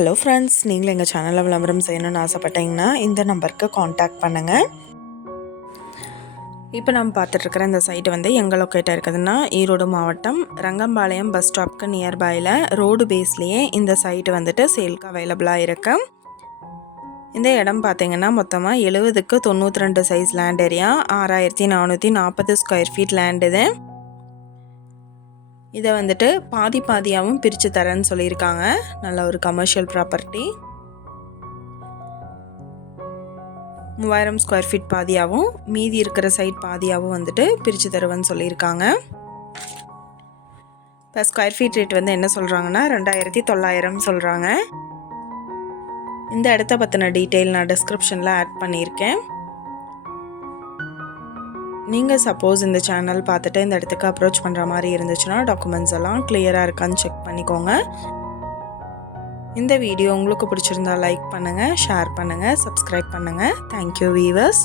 Hello friends, நீங்களும் எங்கள் சேனலில் விளம்பரம் செய்யணும்னு ஆசைப்பட்டீங்கன்னா இந்த நம்பருக்கு காண்டாக்ட் பண்ணுங்கள். இப்போ நம்ம பார்த்துட்ருக்கிற இந்த சைட்டு வந்து எங்கே லொக்கேட்டாக இருக்குதுன்னா, ஈரோடு மாவட்டம் ரங்கம்பாளையம் பஸ் ஸ்டாப்க்கு நியர்பையில் ரோடு பேஸ்லேயே இந்த சைட்டு வந்துட்டு சேல்க்கு அவைலபிளாக இருக்கு. இந்த இடம் பார்த்திங்கன்னா மொத்தமாக 70க்கு 92 size land area, 6440 square feet land இது. இதை வந்துட்டு பாதி பாதியாகவும் பிரித்து தரேன்னு சொல்லியிருக்காங்க. நல்ல ஒரு கமர்ஷியல் ப்ராப்பர்ட்டி. 3000 ஸ்கொயர் ஃபீட் பாதியாகவும் மீதி இருக்கிற சைட் பாதியாகவும் வந்துட்டு பிரித்து தருவேன்னு சொல்லியிருக்காங்க. இப்போ ஸ்கொயர் ஃபீட் ரேட் வந்து என்ன சொல்கிறாங்கன்னா 2900 சொல்கிறாங்க. இந்த இடத்த பற்றின டீட்டெயில் நான் டிஸ்கிரிப்ஷனில் ஆட் பண்ணியிருக்கேன். நீங்கள் சப்போஸ் இந்த சேனல் பார்த்துட்டு இந்த இடத்துக்கு அப்ரோச் பண்ணுற மாதிரி இருந்துச்சுன்னா டாக்குமெண்ட்ஸ் எல்லாம் கிளியராக இருக்கான்னு செக் பண்ணிக்கோங்க. இந்த வீடியோ உங்களுக்கு பிடிச்சிருந்தா லைக் பண்ணுங்கள், ஷேர் பண்ணுங்கள், சப்ஸ்கிரைப் பண்ணுங்கள். Thank you viewers.